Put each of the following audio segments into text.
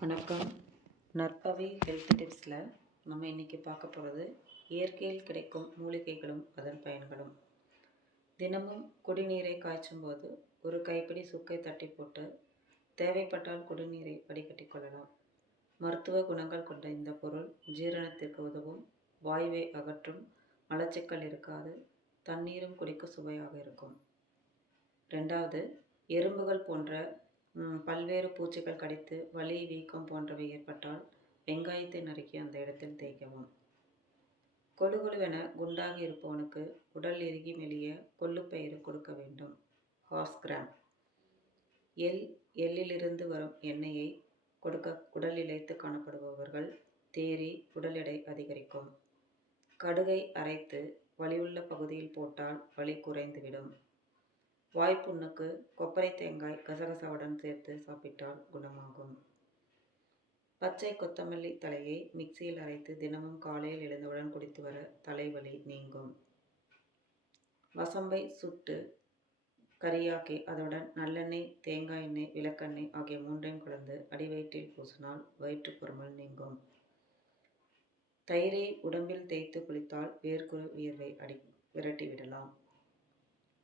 வணக்கம். நற்பவி ஹெல்த் டிப்ஸில் நம்ம இன்றைக்கி பார்க்க போகிறது இயற்கையில் கிடைக்கும் மூலிகைகளும் அதன் பயன்களும். தினமும் குடிநீரை காய்ச்சும் போது ஒரு கைப்பிடி சுக்கை தட்டி போட்டு தேவைப்பட்டால் குடிநீரை வடிகட்டி கொள்ளலாம். மருத்துவ குணங்கள் கொண்ட இந்த பொருள் ஜீரணத்திற்கு உதவும். வாயுவை அகற்றும். மலச்சிக்கல் இருக்காது. தண்ணீரும் குடிக்க சுவையாக இருக்கும். ரெண்டாவது எறும்புகள் போன்ற பல்வேறு பூச்சிகள் கடித்து வலி வீக்கம் போன்றவை ஏற்பட்டால் வெங்காயத்தை நறுக்கி அந்த இடத்தில் தேய்க்கவும். கொழுகொழுவென குண்டாக இருப்பவனுக்கு உடல் இறுகி மெலிய கொள்ளுப்பயிறு கொடுக்க வேண்டும். Horse gram. எள் எள்ளிலிருந்து வரும் எண்ணெயை கொடுக்க உடல் இழைத்து காணப்படுபவர்கள் தேறி உடல் எடை அதிகரிக்கும். கடுகை அரைத்து வலியுள்ள பகுதியில் போட்டால் வலி குறைந்துவிடும். வாய்ப்புண்ணுக்கு கொப்பரை தேங்காய் கசகசாவுடன் சேர்த்து சாப்பிட்டால் குணமாகும். பச்சை கொத்தமல்லி தலையை மிக்சியில் அரைத்து தினமும் காலையில் எழுந்தவுடன் குடித்து வர தலைவலி நீங்கும். வசம்பை சுட்டு கரியாக்கி அதனுடன் நல்லெண்ணெய் தேங்காய் எண்ணெய் விளக்கெண்ணெய் ஆகிய மூன்றையும் கலந்து அடிவயிற்றில் பூசினால் வயிற்று பொறுமல் நீங்கும். தயிரை உடம்பில் தேய்த்து குளித்தால் வேர்க்குரு வியர்வை அடி விரட்டிவிடலாம்.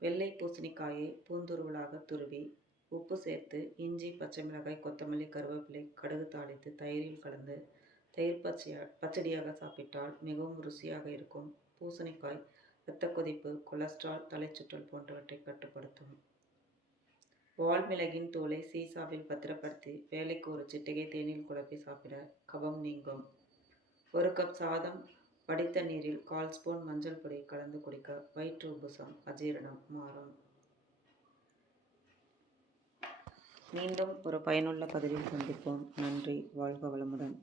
வெள்ளை பூசணிக்காயை பூந்துருவலாக துருவி உப்பு சேர்த்து இஞ்சி பச்சை மிளகாய் கொத்தமல்லி கருவேப்பிலை கடுகு தாளித்து தயிரில் கலந்து தயிர் பச்சையா பச்சடியாக சாப்பிட்டால் மிகவும் ருசியாக இருக்கும். பூசணிக்காய் இரத்த கொதிப்பு கொலஸ்ட்ரால் தலைச்சுற்றல் போன்றவற்றை கட்டுப்படுத்தும். வால்மிளகின் தோலை சீசாவில் பத்திரப்படுத்தி வேலைக்கு ஒரு சிட்டிகை தேனில் குழப்பி சாப்பிட கபம் நீங்கும். ஒரு கப் சாதம் வடித்த நீரில் கால் ஸ்பூன் மஞ்சள் பொடி கலந்து குடிக்க வயிற்று உபசம் அஜீரணம் மாறும் மீண்டும் ஒரு பயனுள்ள பதிவில் சந்திப்போம். நன்றி. வாழ்க வளமுடன்.